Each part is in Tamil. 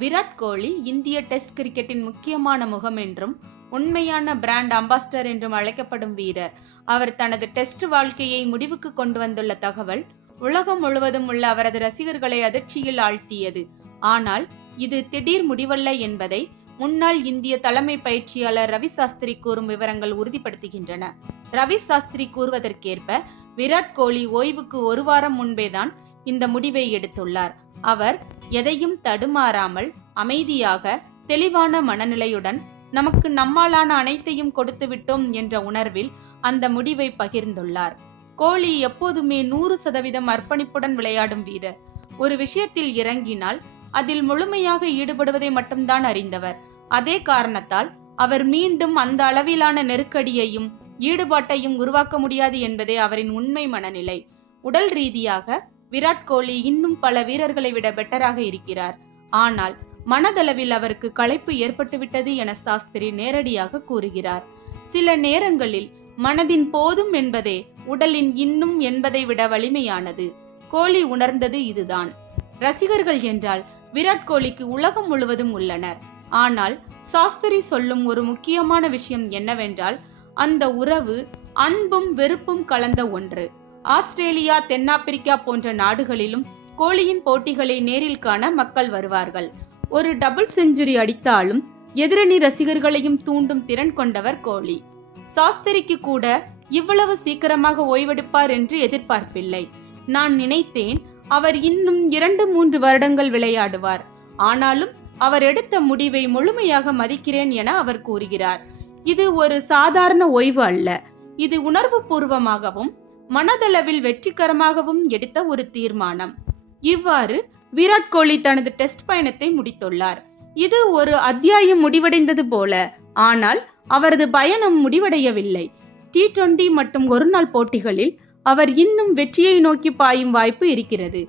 விராட் கோலி இந்திய டெஸ்ட் கிரிக்கெட்டின் முக்கியமான முகம் என்றும் உண்மையான பிராண்ட் அம்பாசிடர் என்றும் அழைக்கப்படும் வீரர். அவர் தனது டெஸ்ட் வாழ்க்கையை முடிவுக்கு கொண்டு வந்துள்ள தகவல் உலகம் முழுவதும் உள்ள அவரது ரசிகர்களை அதிர்ச்சியில் ஆழ்த்தியது. ஆனால் இது திடீர் முடிவல்ல என்பதை முன்னாள் இந்திய தலைமை பயிற்சியாளர் ரவி சாஸ்திரி கூறும் விவரங்கள் உறுதிப்படுத்துகின்றன. ரவி சாஸ்திரி கூறுவதற்கேற்ப விராட் கோலி ஓய்வுக்கு ஒரு வாரம் முன்பேதான் இந்த முடிவை எடுத்துள்ளார். அவர் எதையும் தடுமாறாமல் அமைதியாக தெளிவான மனநிலையுடன் நமக்கு நம்மாலான அனைத்தையும் கொடுத்து விட்டோம் என்ற உணர்வில் அந்த முடிவை பகிர்ந்துள்ளார். கோலி எப்போதுமே 100% அர்ப்பணிப்புடன் விளையாடும் வீரர். ஒரு விஷயத்தில் இறங்கினால் அதில் முழுமையாக ஈடுபடுவதை மட்டும்தான் அறிந்தவர். அதே காரணத்தால் அவர் மீண்டும் அந்த அளவிலான நெருக்கடியையும் ஈடுபாட்டையும் உருவாக்க முடியாது என்பதே அவரின் உண்மை மனநிலை. உடல் ரீதியாக விராட் கோலி இன்னும் பல வீரர்களை விட பெட்டராக இருக்கிறார். ஆனால் மனதளவில் அவருக்கு களைப்பு ஏற்பட்டுவிட்டது என சாஸ்திரி நேரடியாக கூறுகிறார். சில நேரங்களில் மனதின் போதும் என்பதே உடலின் இன்னும் என்பதை விட வலிமையானது. கோலி உணர்ந்தது இதுதான். ரசிகர்கள் என்றால் விராட் கோலிக்கு உலகம் முழுவதும் உள்ளனர். ஆனால் சாஸ்திரி சொல்லும் ஒரு முக்கியமான விஷயம் என்னவென்றால், அந்த உறவு அன்பும் வெறுப்பும் கலந்த ஒன்று. ஆஸ்திரேலியா, தென்னாப்பிரிக்கா போன்ற நாடுகளிலும் கோலியின் போட்டிகளை நேரில் காண மக்கள் வருவார்கள். ஒரு டபுள் செஞ்சுரி அடித்தாலும் எதிரணி ரசிகர்களையும் தூண்டும் திறன் கொண்டவர் கோலி. சாஸ்திரிக்கு கூட இவ்வளவு சீக்கிரமாக ஓய்வெடுப்பார் என்று எதிர்பார்ப்பில்லை. நான் நினைத்தேன் அவர் இன்னும் 2-3 வருடங்கள் விளையாடுவார். ஆனாலும் அவர் எடுத்த முடிவை முழுமையாக மதிக்கிறேன் என அவர் கூறுகிறார். இது ஒரு சாதாரண ஓய்வு அல்ல. இது உணர்வு பூர்வமாகவும் மனதளவில் வெற்றிகரமாகவும் எடுத்த ஒரு தீர்மானம். இவ்வாறு விராட் கோலி தனது டெஸ்ட் பயணத்தை முடித்துள்ளார். இது ஒரு அத்தியாயம் முடிவடைந்தது போல. ஆனால் அவரது பயணம் முடிவடையவில்லை. T20 மற்றும் ஒருநாள் போட்டிகளில் அவர் இன்னும் வெற்றியை நோக்கி பாயும் வாய்ப்பு இருக்கிறது.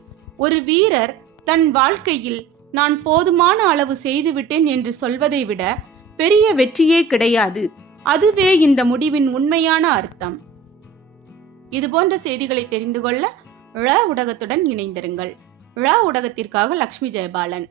ஒரு வீரர் தன் வாழ்க்கையில் நான் போதுமான அளவு செய்துவிட்டேன் என்று சொல்வதை விட பெரிய வெற்றியே கிடையாது. அதுவே இந்த முடிவின் உண்மையான அர்த்தம். இதுபோன்ற செய்திகளை தெரிந்து கொள்ள ழ ஊடகத்துடன் இணைந்திருங்கள். ழ ஊடகத்திற்காக லக்ஷ்மி ஜெயபாலன்.